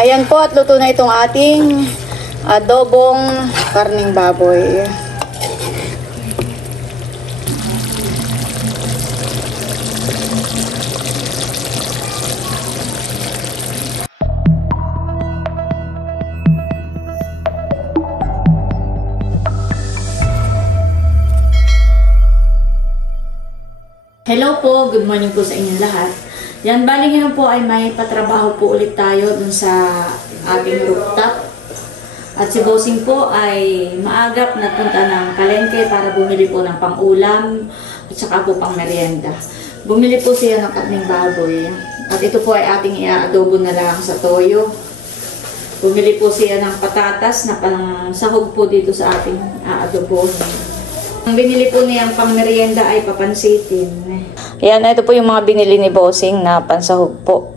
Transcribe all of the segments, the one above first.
Ayan po at luto na itong ating adobong karning baboy. Hello po, good morning po sa inyong lahat. Yan, bali ngayon po ay may patrabaho po ulit tayo dun sa ating rooftop. At si Bossing po ay maagap na punta ng palengke para bumili po ng pang-ulam at saka po pang merienda. Bumili po siya ng karning baboy. At ito po ay ating i-adobo na lang sa toyo. Bumili po siya ng patatas na pang sahog po dito sa ating aadobohin. Ang binili po niyang pang merienda ay papansitin. Yan, ito po yung mga binili ni Bossing na pansahog po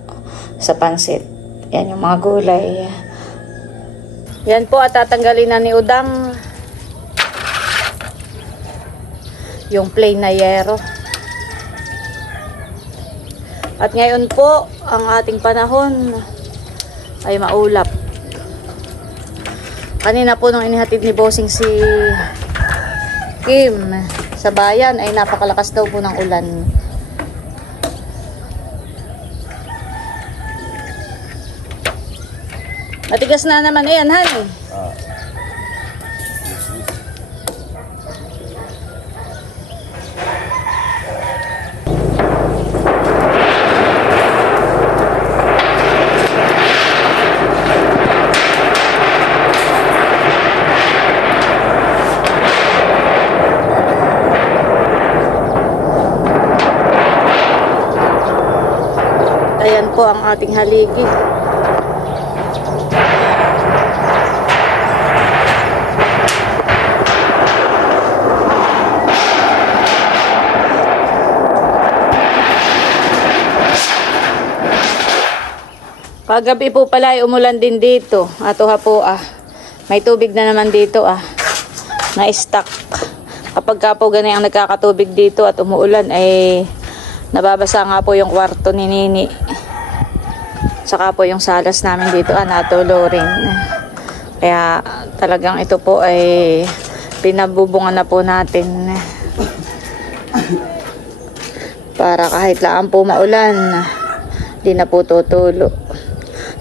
sa pansit. Yan yung mga gulay. Yan po at tatanggalin na ni Udang yung plain na yero. At ngayon po, ang ating panahon ay maulap. Kanina po nung inihatid ni Bossing si Kim sa bayan ay napakalakas daw po ng ulan. Matigas na naman yan, Han. Ayan po ang ating haligi. Kagabi po pala ay umulan din dito. Ato ha po may tubig na naman dito na-stuck. Kapag ka po ganyan ang nagkakatubig dito at umuulan ay nababasa nga po yung kwarto ni Nini. Saka po yung salas namin dito natulo rin. Kaya talagang ito po ay pinabubungan na po natin. Para kahit laan po maulan, di na po tutulo.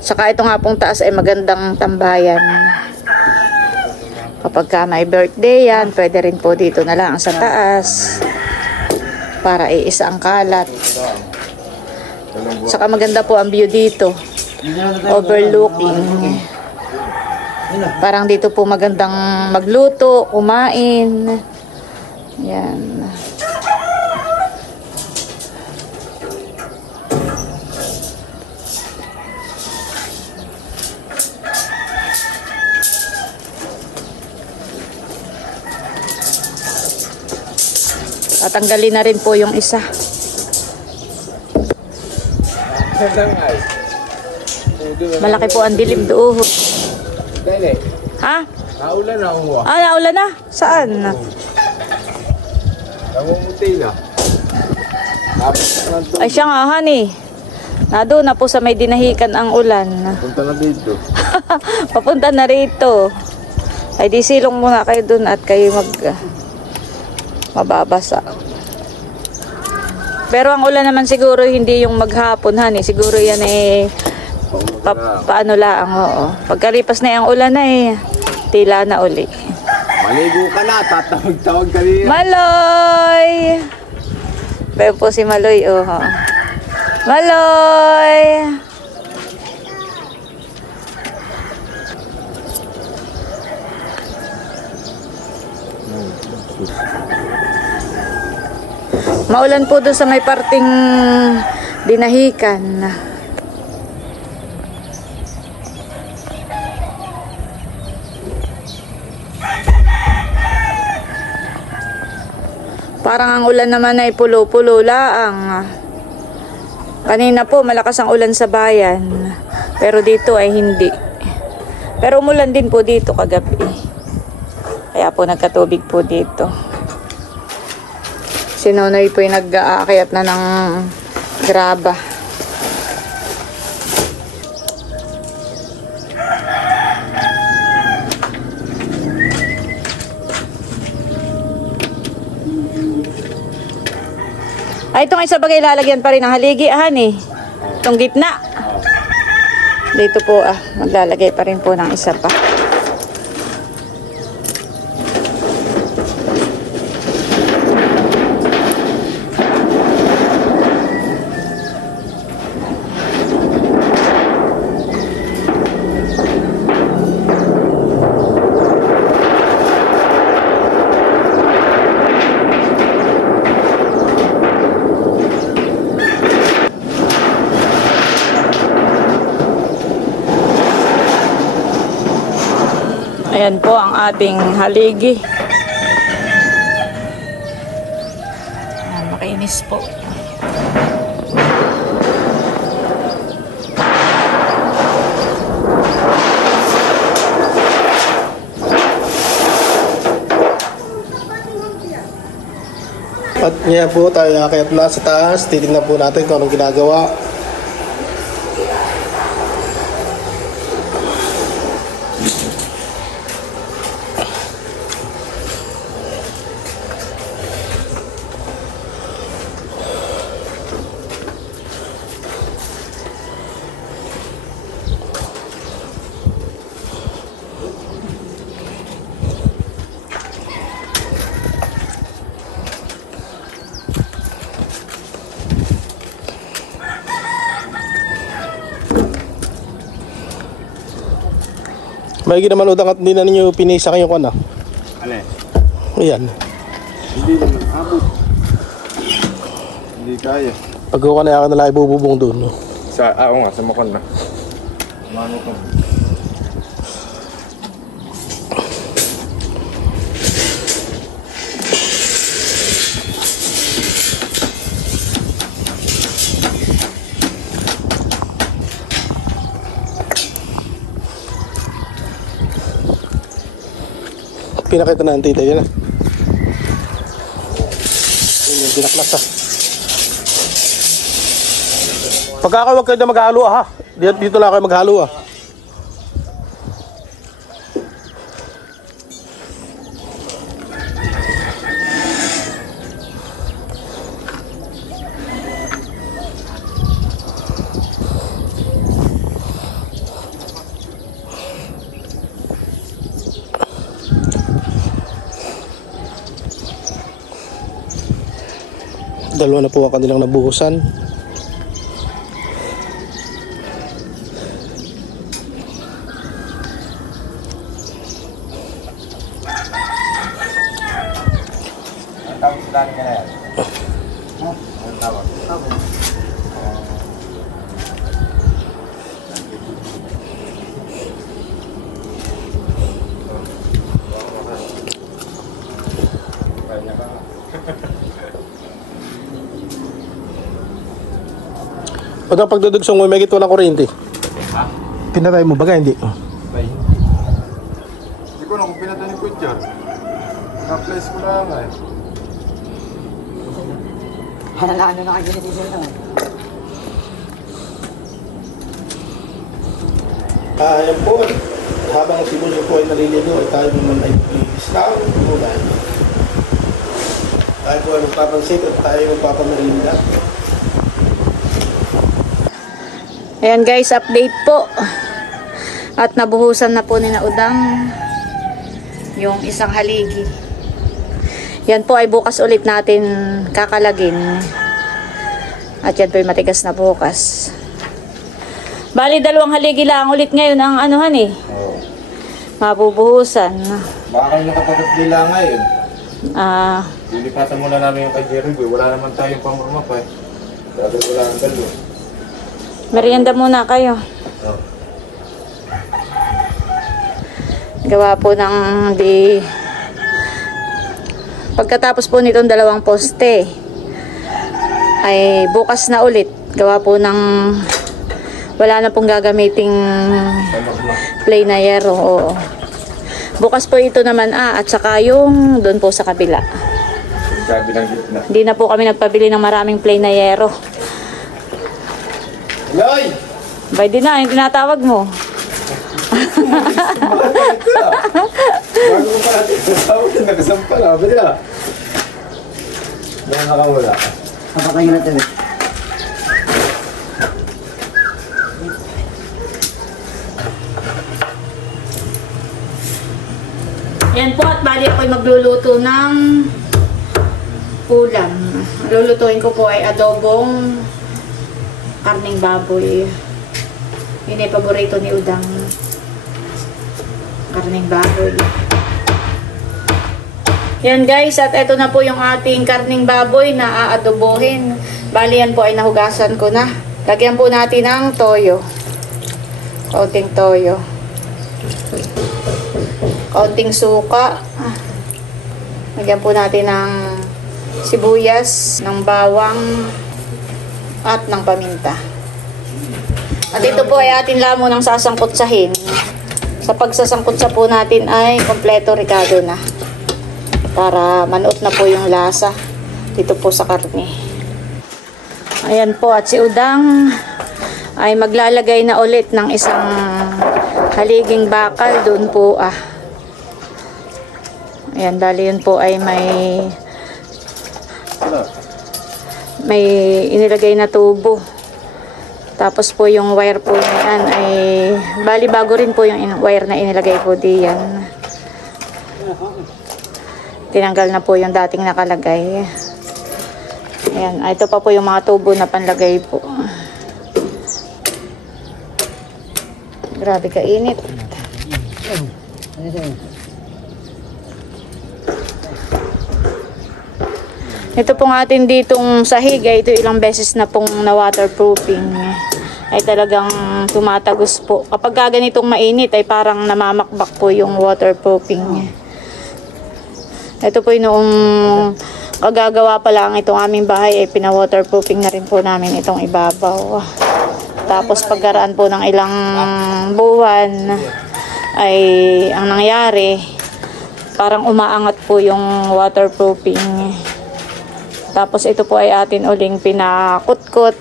Saka ito nga pong taas ay magandang tambayan. Kapag ka may birthday yan, pwede rin po dito na lang sa taas. Para iisa ang kalat. Saka maganda po ang view dito. Overlooking. Parang dito po magandang magluto, kumain. Yan. Tatanggalin na rin po yung isa. Malaki po ang dilim doon. Ha? Naulan na ako. Naulan na? Saan? Namumuti na. Ay siya nga, honey. Nado na po sa may dinahikan ang ulan. Punta na dito. Papunta na rito. Ay di silong muna kayo dun at kayo mababasa. Pero ang ulan naman siguro hindi yung maghapon, honey. Siguro yan paano lang, oo. Pagkalipas na yung ulan na tila na uli. Maligo ka na, tatawag-tawag ka rin. Maloy! Pero po si Maloy, Maloy! Maulan po doon sa may parting dinahikan. Parang ang ulan naman ay pulo-pulo laang. Kanina po malakas ang ulan sa bayan. Pero dito ay hindi. Pero umulan din po dito kagabi. Kaya po nagkatubig po dito. Si Nonoy po yung nag-aakyat na ng graba. Ay, itong isa bagay lalagyan pa rin ng haligi, eh. Itong gitna. Dito po, maglalagay pa rin po ng isa pa. Ayan po ang ating haligi. Ayan, makinis po. At ngayon po tayo nakakayat na sa taas. Titignan po natin kung anong ginagawa. May naman udang at hindi na ninyo pinisa kayong ano. Ano? Ayan. Hindi naman abot. Hindi kaya. Pag ko na ako na lang ibububong doon. Oo nga, sa makon na. Mano ko. Pinakita na ang tita yun. Yun yung pinaklas Pagkakawag kayo na maghalo ha. Dito lang kayo maghalo ha. Dalawa na po ang kanilang nabuhusan. Pag ang pagdudugsong mo, may gito walang kuryente. Ha? Pinatay mo baga, hindi? Bay, hindi ko na kung pinatayin ko dyan. Na-place ko na nga eh. Ano na kayo nito na? Ayan po, habang ang sibol po ay naliligo, ay tayo naman ay islam, umulan. Tayo po ay magpapansit at tayo magpapamarinda. Ayan guys, update po. At nabuhusan na po ni na udang yung isang haligi. Yan po ay bukas ulit natin kakalagin. At yan po ay matigas na bukas. Bali, 2 haligi lang ulit ngayon ang anuhan eh. Oo. Mabubuhusan. Baka kayo nakatagat nila ngayon. Lilipatan muna namin yung kay Jerry Boy. Wala naman tayong pamurma pa eh. Sabi wala ang dalo. Merienda muna kayo. Oh. Gawa po ng pagkatapos po nitong 2 poste ay bukas na ulit. Gawa po ng wala na pong gagamiting plain na yero. Oo. Bukas po ito naman at saka yung doon po sa kabila. Sabi ng gitna. Hindi na po kami nagpabili ng maraming plain na yero. Loy! Bay din na, yung tinatawag mo. Bago mo pa natin sa tawag, nakasampa na. Bali ah. Dahil nakawala. Papatay na ito eh. Yan po, at bali ako'y magluluto ng ulam. Lulutuin ko po ay adobong karning baboy. Yun ay paborito ni Udang. Karning baboy. Yan guys, at ito na po yung ating karning baboy na aadobohin. Bali yan po ay nahugasan ko na. Lagyan po natin ng toyo. Kaunting toyo. Kaunting suka. Lagyan po natin ng sibuyas, ng bawang, at ng paminta. At ito po ay atin lamang ng sasangkutsahin. Sa pagsasangkutsa po natin ay kompleto ricado na. Para manuot na po yung lasa dito po sa karne. Ayan po, at si Udang ay maglalagay na ulit ng isang haliging bakal doon po Ayan, dali yun po ay may inilagay na tubo. Tapos po yung wire po niyan ay bali bago rin po yung wire na inilagay po diyan. Tinanggal na po yung dating nakalagay. Ayan, ito pa po yung mga tubo na panlagay po. Grabe kainit. Ito pong atin ditong sahig ay ito ilang beses na pong na waterproofing. Ay talagang tumatagos po. Kapag ganitong mainit ay parang namamakbak po yung waterproofing. Ito po yung noong kagagawa pa lang itong aming bahay ay pina-waterproofing na rin po namin itong ibabaw. Tapos pagkaraan po ng ilang buwan ay ang nangyari parang umaangat po yung waterproofing. Tapos ito po ay atin uling pinakutkot,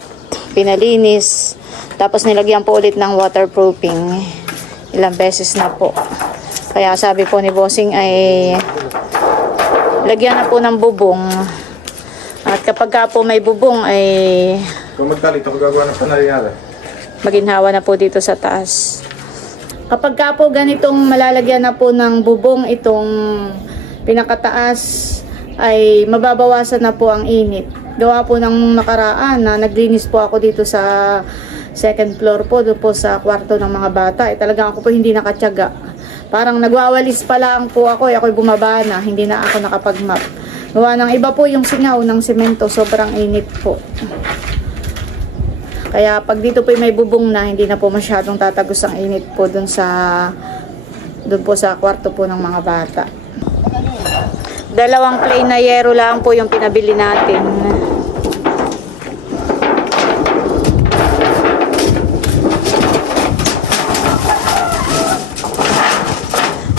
pinalinis. Tapos nilagyan po ulit ng waterproofing. Ilang beses na po. Kaya sabi po ni Bossing ay lagyan na po ng bubong. At kapag ka po may bubong ay Kung magkalito, gagawa ng panayari. maginhawa na po dito sa taas. Kapag ka po ganitong malalagyan na po ng bubong itong pinakataas ay mababawasan na po ang init. Gawa po ng nakaraan na naglinis po ako dito sa second floor po, doon po sa kwarto ng mga bata. Talagang ako po hindi nakatyaga. Parang nagwawalis pa lang po ako, ako'y bumaba na, hindi na ako nakapag-map. Gawa ng iba po yung singaw ng semento, sobrang init po. Kaya pag dito po may bubong na, hindi na po masyadong tatagos ang init po doon po sa kwarto po ng mga bata. 2 plain na yero lang po yung pinabili natin.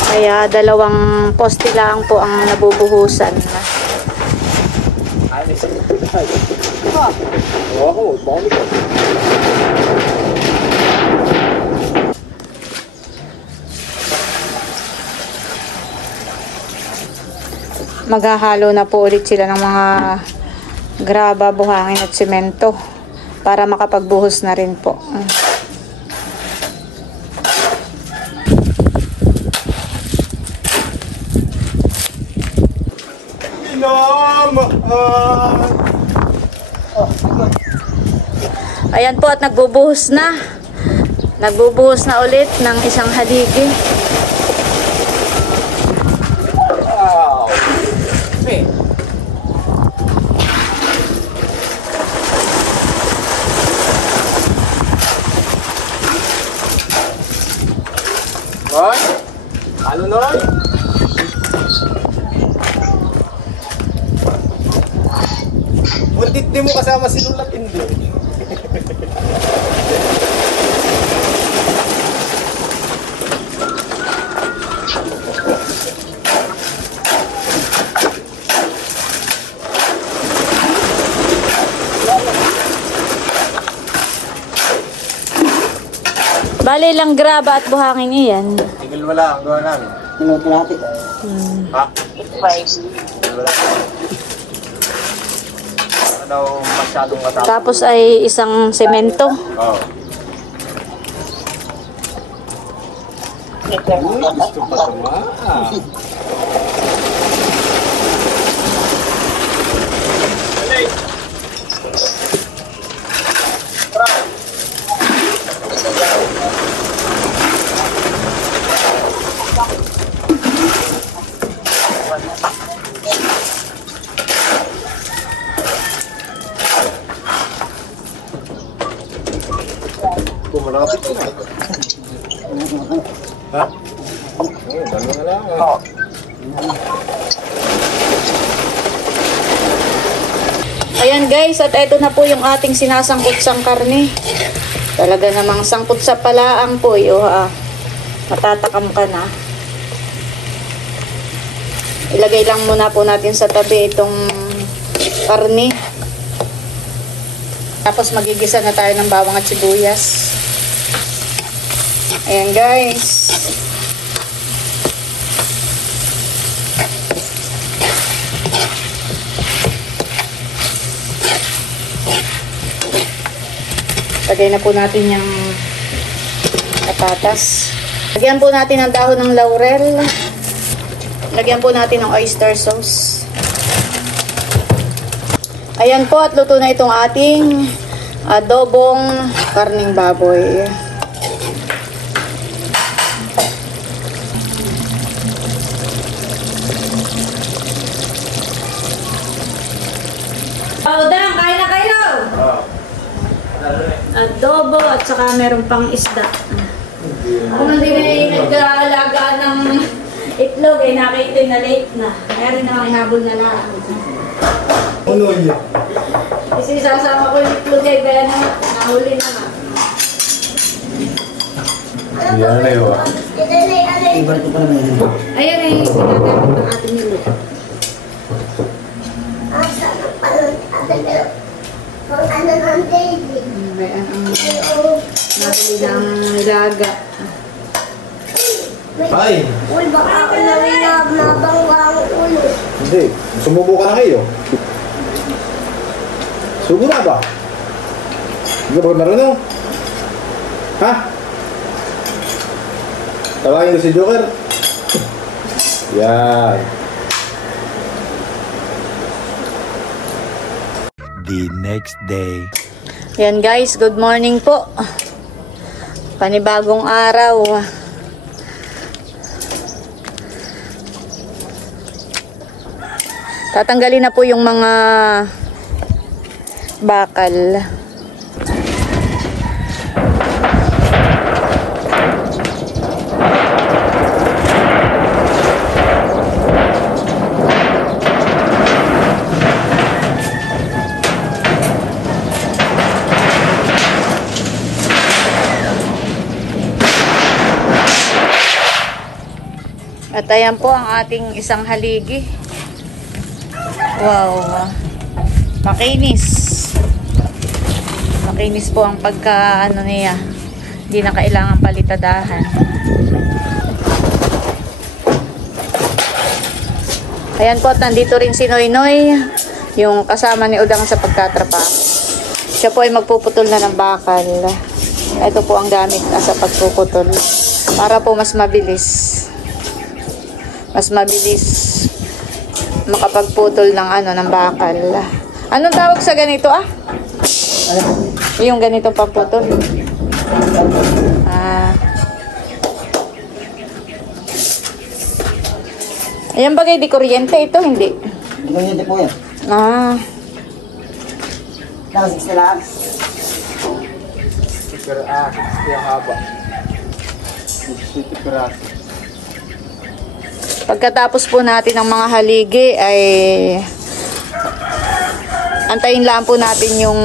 Kaya 2 poste lang po ang nabubuhusan. Maghahalo na po ulit sila ng mga graba, buhangin at semento para makapagbuhos na rin po. Ayan po, at nagbubuhos na. Nagbubuhos na ulit ng isang haligi. Noy? Ano, Noy? Buntit di mo kasama si Lulat, hindi. Bali lang graba at buhangin iyan. Tigil wala ang gawa namin. Minuto natin. Ha? Tigil wala. daw masyadong matapos. Tapos ay isang semento. Oo. Uy, gusto pa tuma. Kumalapit ko na. Ha? Ayun, dalawa na lang. Ayan guys, at ito na po yung ating sinasangkot sang karne. Talaga namang sangkot sa palaang po. Matatakam ka na. Ilagay lang muna po natin sa tabi itong karne. Tapos magigisa na tayo ng bawang at sibuyas. Ayan guys. Lagay na po natin yung patatas. Lagyan po natin ang dahon ng laurel. Lagyan po natin ng oyster sauce. Ayan po, at luto na itong ating adobong karning baboy. Paudang, kain na kayo! Adobo at saka meron pang isda. Kung hindi na nag-aalaga ng itlog, ay nakita na late na. Meron na ihabol na lang. Ano yun? Kasi sasama ko yung itlog ay kaya na nahuli na nga. Yan na yun. Ayan ay sinagamit ng ating nilog. Ayan ang nahuli ng nilaga. Ay! Uy, baka ako na nabangga ang ulo. Hindi. Sumubo ka na kayo. Subo na ba? Hindi ba marunong? Ha? Tawagin ko si Joker. Yan. The next day. Yan guys, good morning po. Panibagong araw. Tatanggalin na po yung mga bakal. At ayan po ang ating isang haligi. Wow. Makinis. Makinis po ang pagka ano niya. Hindi na kailangan palitadahan. Ayan po, at nandito rin si Noy Noy, yung kasama ni Udang sa pagtatrabaho. Siya po ay magpuputol na ng bakal. Ito po ang gamit sa pagpuputol. Para po mas mabilis. Mas mabilis makapagputol ng ng bakal. Anong tawag sa ganito Yung ganitong pamputol. Ayan bagay di kuryente ito, hindi. Hindi ko yun po yan. Nakasix na lang. Pero yung haba. 60 piraso. Pagkatapos po natin ng mga haligi ay antayin lang po natin yung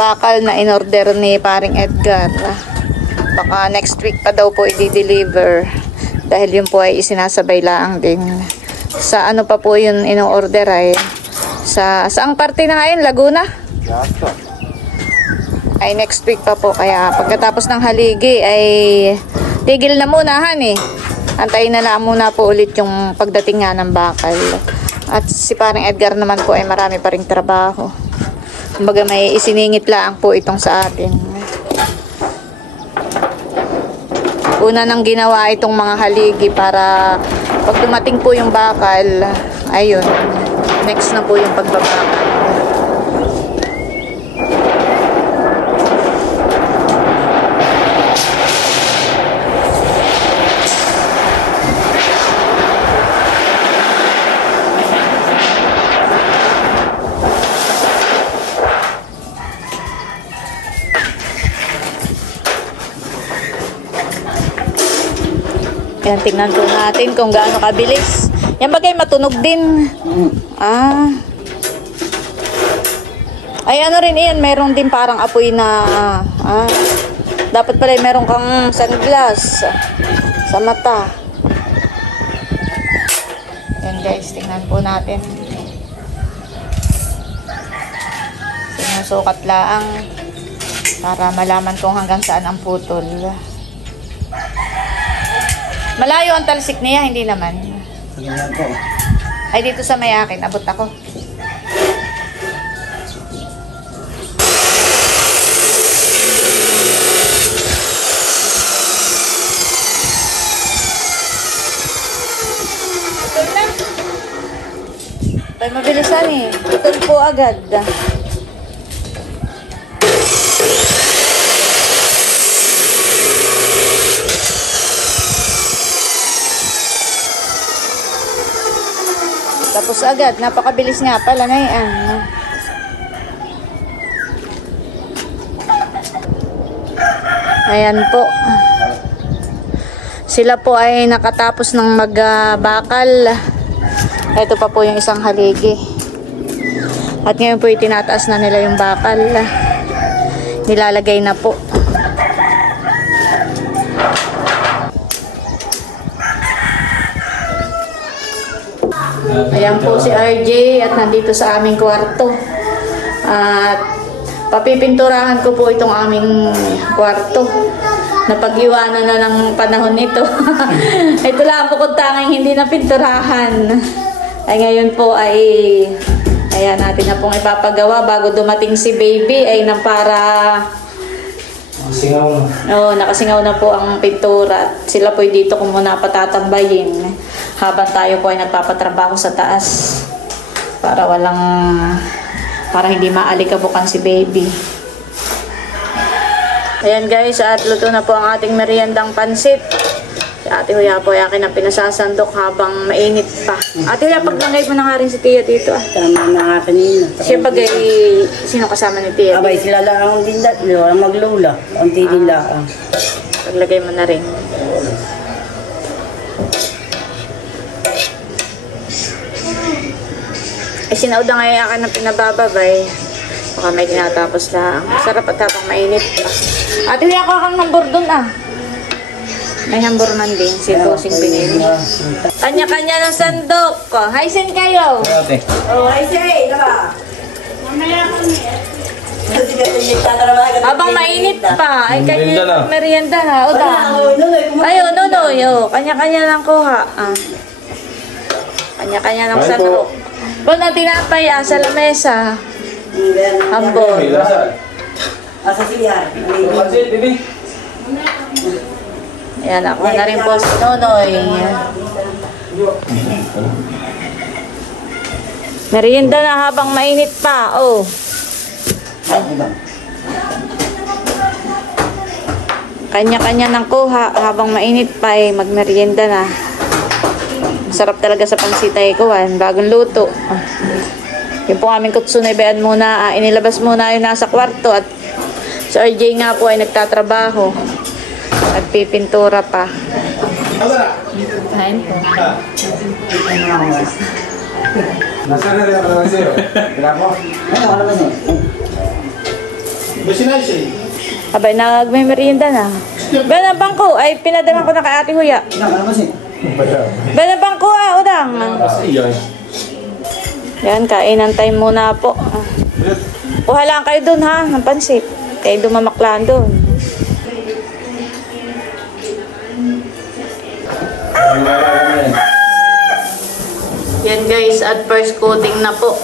bakal na in-order ni paring Edgar. Baka next week pa daw po i-deliver dahil yun po ay isinasabay lang din. Sa ano pa po yun in-order ay saang parte na ngayon? Laguna? Yata. Ay next week pa po, kaya pagkatapos ng haligi ay tigil na muna antayin na lang muna po ulit yung pagdating nga ng bakal. At si parang Edgar naman po ay marami pa ring trabaho. Kumbaga may isiningit lang po itong sa atin. Una nang ginawa itong mga haligi para pag dumating po yung bakal, ayun, next na po yung pagbabakal. Yan, tingnan po natin kung gaano kabilis. Yan bagay matunog din. Ah. Ay ano rin yan, meron din parang apoy na dapat pala meron kang sunglass sa mata. Yan guys, tingnan po natin. Sinusukat lang para malaman kung hanggang saan ang putol. Malayo ang talsik niya, hindi naman. Ganyan po. Ay, dito sa may akin, abot ako. Ay, mabilisan eh. Putol po agad. Tapos agad, napakabilis nga pala na yan. Ayan po. Sila po ay nakatapos ng magbakal. Ito pa po yung isang haligi. At ngayon po itinataas na nila yung bakal. Nilalagay na po. Ayan po si RJ at nandito sa aming kwarto. At papipinturahan ko po itong aming kwarto. Napag-iwanan na ng panahon nito. Ito lang po kung tanging hindi napinturahan. Ay ngayon po ay ayan natin na pong ipapagawa bago dumating si baby ay nang para Singaw na. Oo, nakasingaw na po ang pintura. At sila po dito kung muna patatambayin habang tayo po ay nagpapatrabaho sa taas para hindi maalikabukan si baby. Ayan guys, at luto na po ang ating meriendang pansit. Si Ate Huya po ay akin ang pinasasandok habang mainit pa. Ate Huya, paglangay mo na nga rin si Tia dito ah. Tama na nga kanina. Siya bagay, sino kasama ni Tia? Abay, sila lang din dati. Walang maglula. Unti din lang. Paglagay mo na rin. Ay, sinauda nga yung akin ng pinabababay. Baka may tinatapos lang. Sarap at habang mainit pa. Ate, huya ko kang hambur dun ah. May hambur man din. Si Tosing pinili. Kanya-kanya ng sandok. Hi, sen kayo. Oh, ay say, diba? Habang mainit pa. Ay, kanya merienda na. O da. Ayo, nonoy. Kanya-kanya lang kuha. Kanya-kanya ng sandok. Kung na tinapay sa lamesa. Hambor. Asa siya? Ayan, ako na rin po si Nonoy. Merienda na habang mainit pa. Oh. Kanya-kanya ng kuha habang mainit pa eh. Magmerienda na. Sarap talaga sa pansitay ko. Bagong luto. Yung po aming kutsunebean muna. Inilabas muna yung nasa kwarto. At si RJ nga po ay nagtatrabaho. At pipintura pa. Kain po. Nasaan na rin ako naman sa'yo? Tingnan mo. Ano, wala ba siya? Basinay siya eh. Abay, nagme-merienda na. Ben, ang bangko. Ay, pinadalan ko na kay Ate Huya. Ano ba siya? Ben, ang bangko udang. Yan, kainan time muna po. Kuha lang kayo dun ha, ng pansit. Kayo dumamaklaan dun. Yan guys, at first coating na po.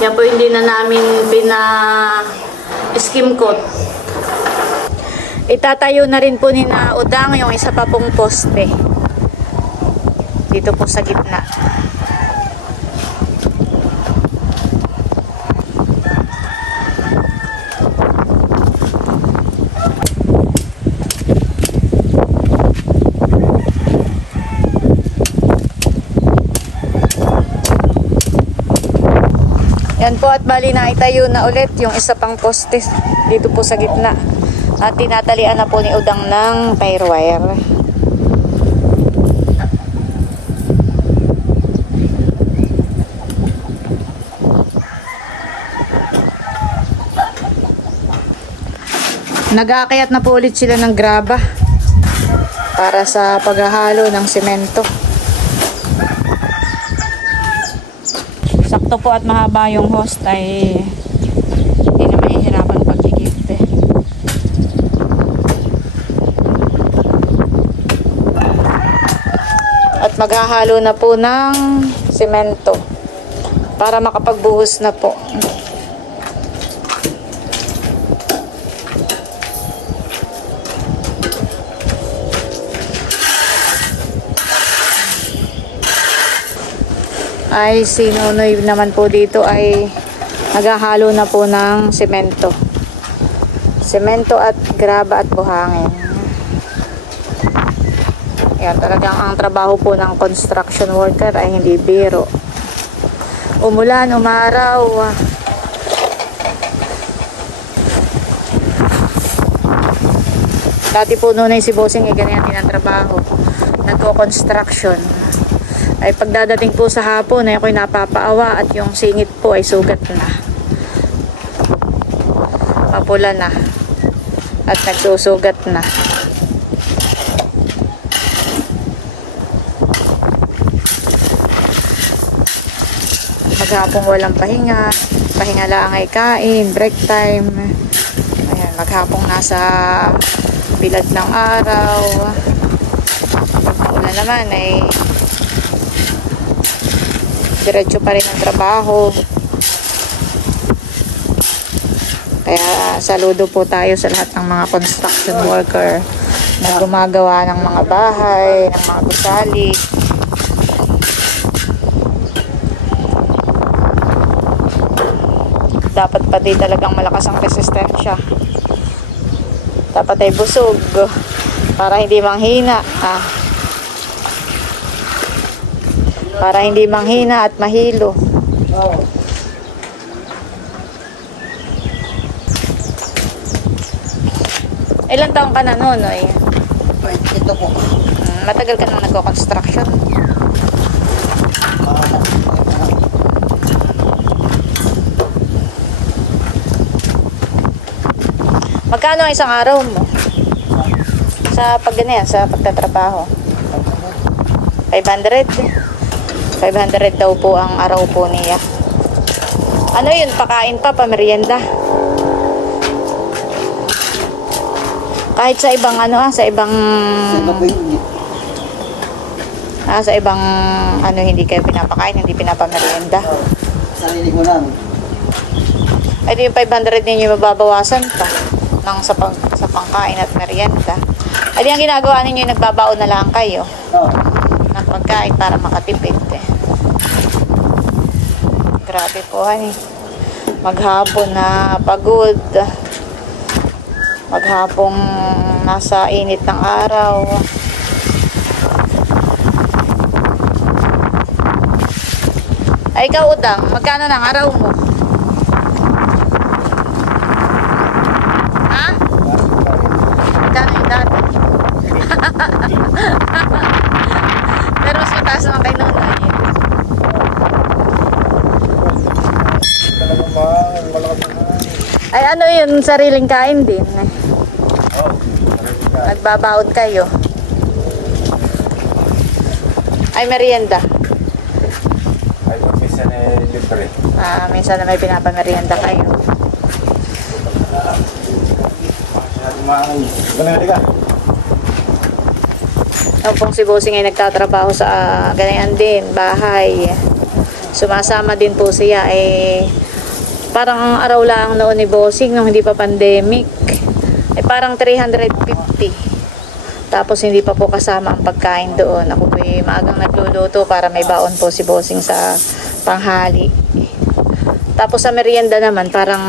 Yan po hindi na namin pina-skim coat. Itatayo na rin po ni na Udang yung isa pa pong poste. Dito po sa gitna. Yan po at bali na itayo na ulit yung isa pang poste dito po sa gitna. At tinatalian na po ni Udang ng tire wire. Nag-aakayat na po ulit sila ng graba para sa paghahalo ng semento. Sakto po at mahaba yung host ay hindi na mahihirapan pagdikit. At maghahalo na po ng semento para makapagbuhos na po. Ay si Nonoy naman po dito ay naghahalo na po ng semento. Semento at graba at buhangin. Yan, talagang ang trabaho po ng construction worker ay hindi biro. Umulan, umaraw. Dati po noon ay si Bossing ay ganyan din ang trabaho. Nagko-construction. Ay pagdadating po sa hapon ay ako'y napapaawa at yung singit po ay sugat na. Mapula na. At nagsusugat na. Maghapong walang pahinga. Pahinga lang ay kain, break time. Ayan, maghapong nasa bilad ng araw. Una naman ay diretso pa rin ang trabaho. Kaya saludo po tayo sa lahat ng mga construction worker na gumagawa ng mga bahay, ng mga gusali. Dapat pa din talagang malakas ang resistensya. Dapat ay busog para hindi manghina. Para hindi manghina at mahilo. Ilang taong ka na noon, Noy? Ito po. Matagal ka nang nagko-construction. Magkano ang isang araw mo? Sa pagganyan, sa pagtatrabaho? 500? 500 daw po ang araw po niya. Ano yun? Pakain pa, pamerienda? Kahit sa ibang sa ibang sa ibang hindi kayo pinapakain, hindi pinapamerienda. Sarili ko lang. Ay di yung 500 ninyo mababawasan pa sa pangkain at merienda. Ay di ang ginagawa ninyo nagbabaon na lang kayo ng pagkain para makatipid. Grabe po, honey. Maghapon na pagod. Maghapong nasa init ng araw. Ay, ikaw, Udang, magkano ng araw mo? Ha? Magkano yung dati? Pero mas mataas naman kay Nonoy. Ay, ano yun? Sariling kain din. Nagbabaon kayo. Ay, merienda. Ay, minsan libre. Minsan na may pinapamerienda kayo. Yung pong si Bossing ay nagtatrabaho sa ganyan din, bahay. Sumasama din po siya Parang ang araw lang noon ni Bossing nung hindi pa pandemic. Ay parang 350. Tapos hindi pa po kasama ang pagkain doon. Ako po maagang nagluluto para may baon po si Bossing sa tanghali. Tapos sa merienda naman parang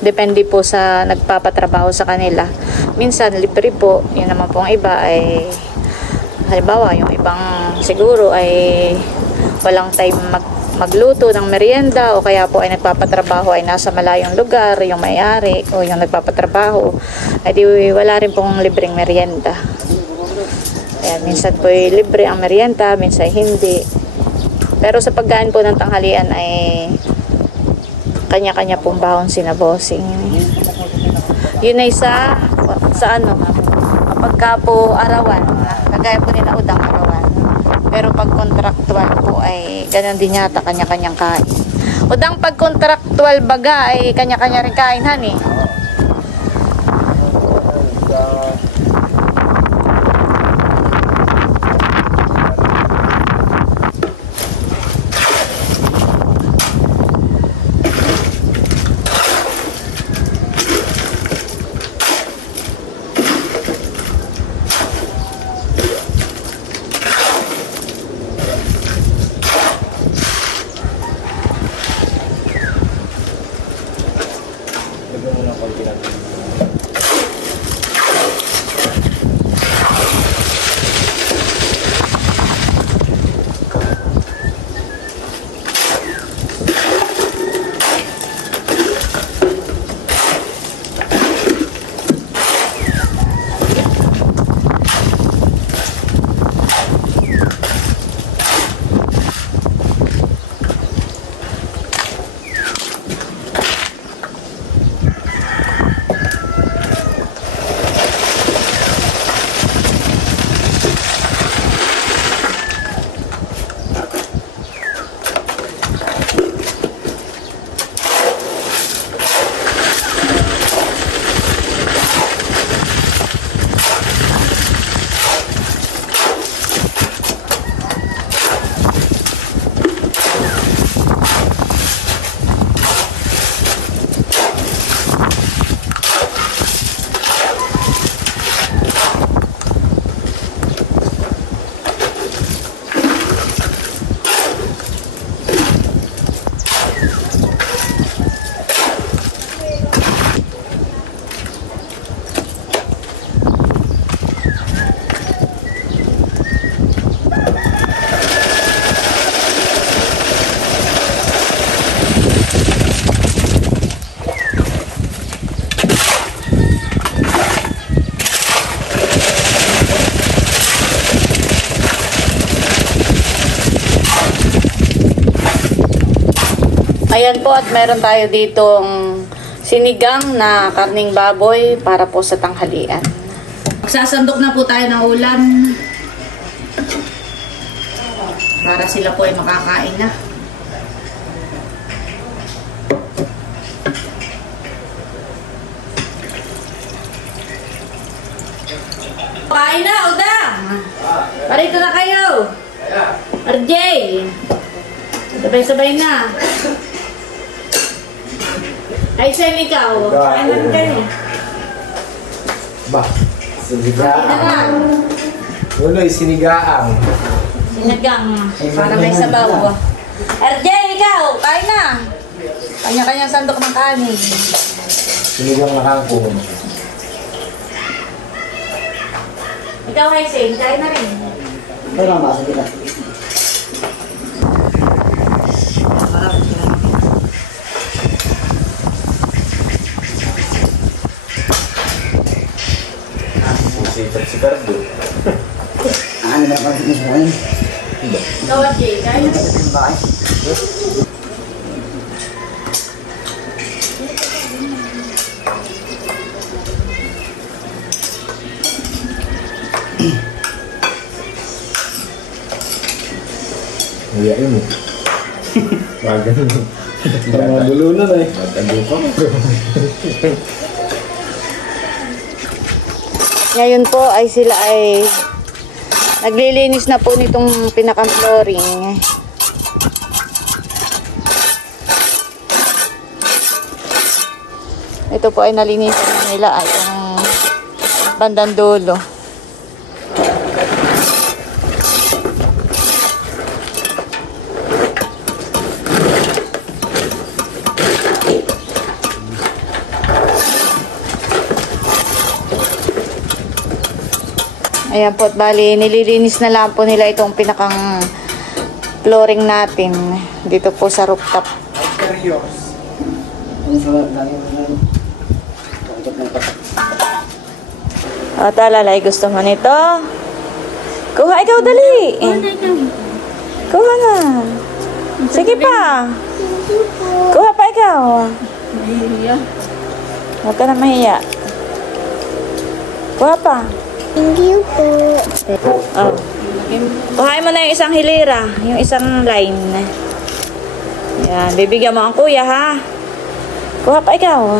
depende po sa nagpapatrabaho sa kanila. Minsan libre po. Yun naman po ang iba ay halimbawa yung ibang siguro ay walang time magluto ng merienda o kaya po ay nagpapatrabaho ay nasa malayong lugar yung may-ari o yung nagpapatrabaho ay di wala rin pong libreng merienda. Kaya minsan po ay libre ang merienda, minsan hindi. Pero sa pagkain po ng tanghalian ay kanya-kanya pong bahon sina Bossing. Yun ay sa ano, kapag po arawan, kagaya po nila udang arawan. Pero pag contractual po ay ganun din yata, kanya-kanyang kain. Udang pag contractual baga ay kanya-kanya rin kain, hani. Ayan po, at meron tayo ditong sinigang na karning baboy para po sa tanghalian. Magsasandok na po tayo ng ulam para sila po ay makakain na. Kain na, Udang! Parito na kayo! RJ! Sabay-sabay na. Ay, Sam, ikaw. Kain na kayo. Ba, sinigaang. Kain na. Nunoy, sinigaang. Sinigang. Para may sabaw. RJ, ikaw. Kain na. Kanya-kanyang sandok ng kanin. Sinigang na kangkong. Ikaw, Sam, kain na rin. Pero ang basa kita. Sipat si Cardo. Ano na ba sa ngayon? Ikaw, RJ, kain na rin. Ngayain mo. Bagan mo. Magulo na eh. Matago ka mo. Ngayon po ay sila ay naglilinis na po nitong pinaka-flooring. Ito po ay nalinisan na nila ay itong bandang dulo. Ayan po, at bali, nililinis na lang po nila itong pinakang flooring natin dito po sa rooftop. O, talalay, gusto mo nito? Kuha ikaw, dali. Kuha na. Sige pa. Kuha pa ikaw. Huwag ka na mahiya. Kuha pa. Thank you po. Oh. Kuhain mo na yung isang hilera, yung isang line. Yan, bibigyan mo ang kuya, ha? Kuha pa ikaw.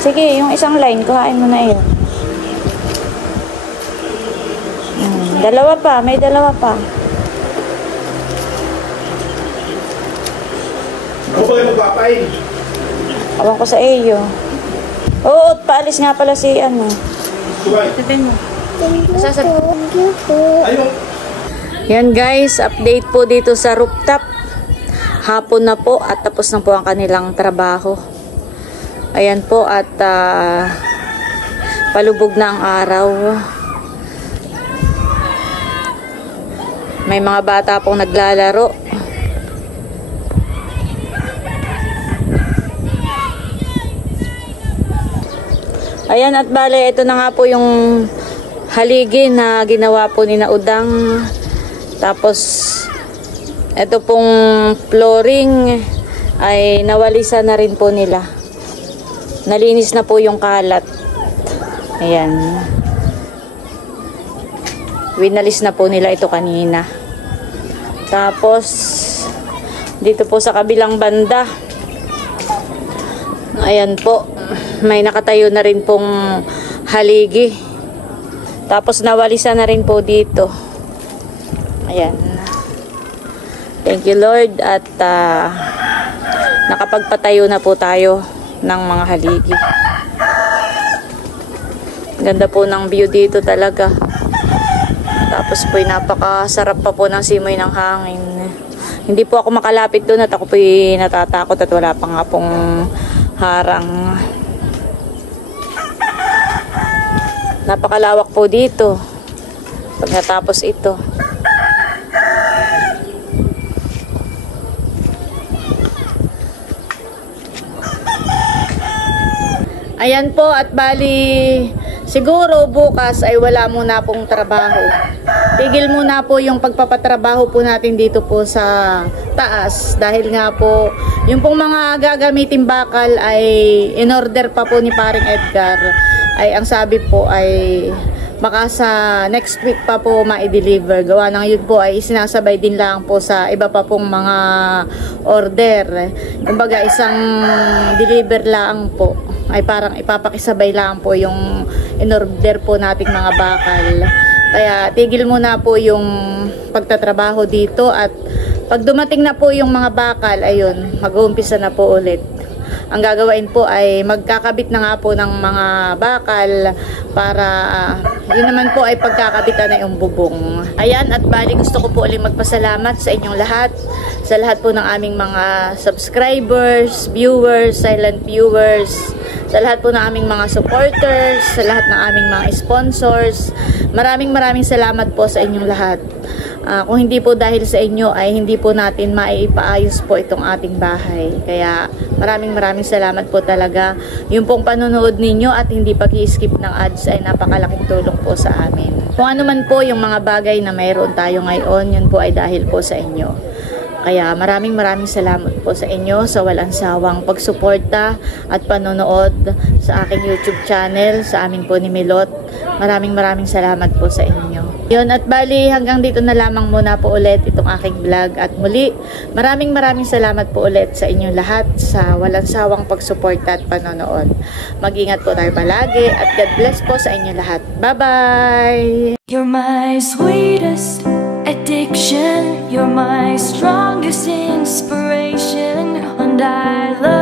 Sige, yung isang line, kuhain mo na yun. Dalawa pa, may dalawa pa. Ako ba yung magpapain? Awan ko sa iyo. Oo, paalis nga pala si ano. Subay. Thank you po. Ayun. Yan guys, update po dito sa rooftop. Hapon na po at tapos na po ang kanilang trabaho. Ayan po at palubog na ang araw. May mga bata pong naglalaro. Ayan at bale, ito na nga po yung haligi na ginawa po ni Udang. Tapos, ito pong flooring ay nawalisan na rin po nila. Nalinis na po yung kalat. Ayan. Winalis na po nila ito kanina. Tapos, dito po sa kabilang banda. Ayan po. May nakatayo na rin pong haligi. Tapos nawalisan na rin po dito. Ayan. Thank you Lord at nakapagpatayo na po tayo ng mga haligi. Ganda po ng view dito talaga. Tapos po napakasarap pa po ng simoy ng hangin. Hindi po ako makalapit doon at ako po natatakot at wala pa nga pong harang. Napakalawak po dito pag natapos ito. Ayan po at bali siguro bukas ay wala muna pong trabaho. Tigil muna po yung pagpapatrabaho po natin dito po sa taas dahil nga po yung pong mga gagamitin bakal ay in order pa po ni paring Edgar. Ay ang sabi po ay baka sa next week pa po ma-deliver. Gawa ng yun po ay sinasabay din lang po sa iba pa pong mga order. Kumbaga isang deliver lang po ay parang ipapakisabay lang po yung in-order po nating mga bakal. Kaya tigil muna po yung pagtatrabaho dito at pag dumating na po yung mga bakal, ayun, mag-uumpisa na po ulit. Ang gagawin po ay magkakabit na nga po ng mga bakal para yun naman po ay pagkakabitan na yung bubong. Ayan at bali gusto ko po ulit magpasalamat sa inyong lahat. Sa lahat po ng aming mga subscribers, viewers, silent viewers, sa lahat po ng aming mga supporters, sa lahat ng aming mga sponsors. Maraming salamat po sa inyong lahat. Kung hindi po dahil sa inyo ay hindi po natin maipaayos po itong ating bahay. Kaya maraming salamat po talaga. Yung pong panonood ninyo at hindi pag-i-skip ng ads ay napakalaking tulong po sa amin. Kung ano man po yung mga bagay na mayroon tayo ngayon, yun po ay dahil po sa inyo. Kaya maraming salamat po sa inyo sa walang sawang pagsuporta at panonood sa aking YouTube channel, sa amin po ni Milot. Maraming salamat po sa inyo. Yun at bali hanggang dito na lamang muna po ulit itong aking vlog at muli maraming salamat po ulit sa inyong lahat sa walang sawang pagsuporta at panonood. Mag-ingat po tayo palagi at God bless po sa inyo lahat. Bye-bye! You're my sweetest addiction, you're my strongest inspiration, and I my love.